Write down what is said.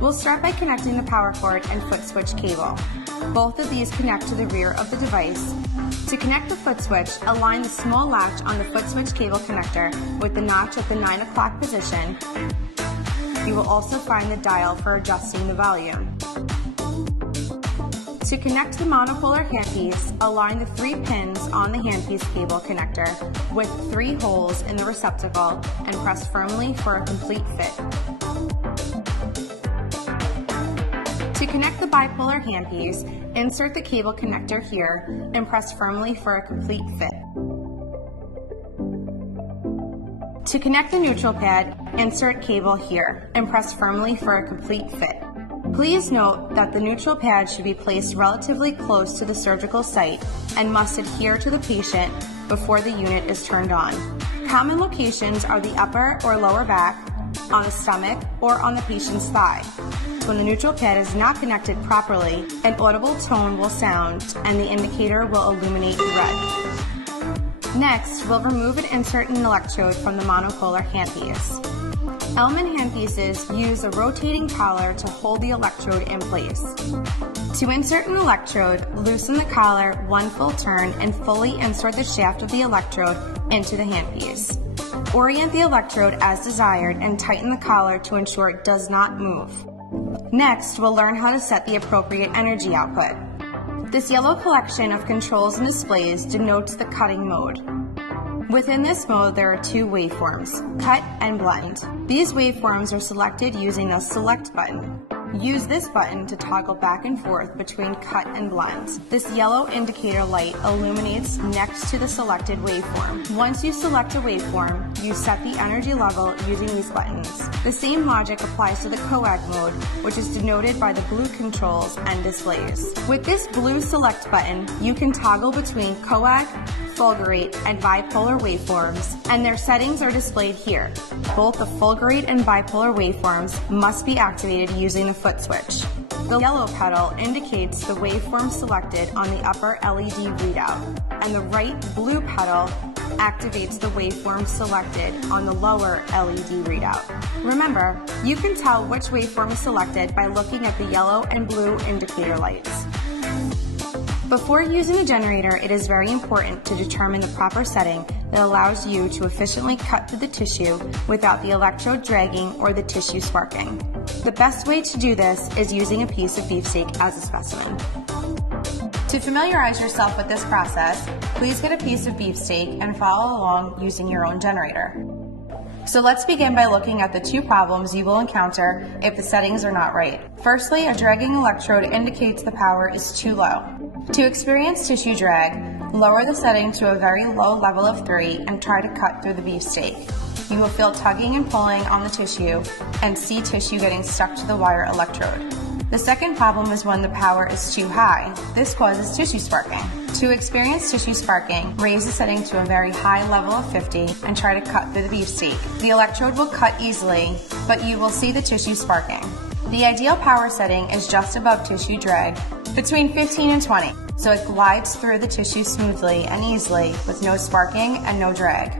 We'll start by connecting the power cord and foot switch cable. Both of these connect to the rear of the device. To connect the foot switch, align the small latch on the foot switch cable connector with the notch at the 9 o'clock position. You will also find the dial for adjusting the volume. To connect the monopolar handpiece, align the 3 pins on the handpiece cable connector with 3 holes in the receptacle and press firmly for a complete fit. To connect the bipolar handpiece, insert the cable connector here and press firmly for a complete fit. To connect the neutral pad, insert cable here and press firmly for a complete fit. Please note that the neutral pad should be placed relatively close to the surgical site and must adhere to the patient before the unit is turned on. Common locations are the upper or lower back, on the stomach, or on the patient's thigh. When the neutral pad is not connected properly, an audible tone will sound and the indicator will illuminate red. Next, we'll remove and insert an electrode from the monopolar handpiece. Ellman handpieces use a rotating collar to hold the electrode in place. To insert an electrode, loosen the collar 1 full turn and fully insert the shaft of the electrode into the handpiece. Orient the electrode as desired and tighten the collar to ensure it does not move. Next, we'll learn how to set the appropriate energy output. This yellow collection of controls and displays denotes the cutting mode. Within this mode, there are 2 waveforms, cut and blend. These waveforms are selected using the select button. Use this button to toggle back and forth between cut and blend. This yellow indicator light illuminates next to the selected waveform. Once you select a waveform, you set the energy level using these buttons. The same logic applies to the coag mode, which is denoted by the blue controls and displays. With this blue select button, you can toggle between coag, fulgurate, and bipolar waveforms, and their settings are displayed here. Both the fulgurate and bipolar waveforms must be activated using the foot switch. The yellow pedal indicates the waveform selected on the upper LED readout, and the right blue pedal activates the waveform selected on the lower LED readout. Remember, you can tell which waveform is selected by looking at the yellow and blue indicator lights. Before using the generator, it is very important to determine the proper setting that allows you to efficiently cut through the tissue without the electrode dragging or the tissue sparking. The best way to do this is using a piece of beefsteak as a specimen. To familiarize yourself with this process, please get a piece of beefsteak and follow along using your own generator. So let's begin by looking at the 2 problems you will encounter if the settings are not right. Firstly, a dragging electrode indicates the power is too low. To experience tissue drag, lower the setting to a very low level of 3 and try to cut through the beefsteak. You will feel tugging and pulling on the tissue and see tissue getting stuck to the wire electrode. The second problem is when the power is too high. This causes tissue sparking. To experience tissue sparking, raise the setting to a very high level of 50 and try to cut through the beefsteak. The electrode will cut easily, but you will see the tissue sparking. The ideal power setting is just above tissue drag, between 15 and 20, so it glides through the tissue smoothly and easily with no sparking and no drag.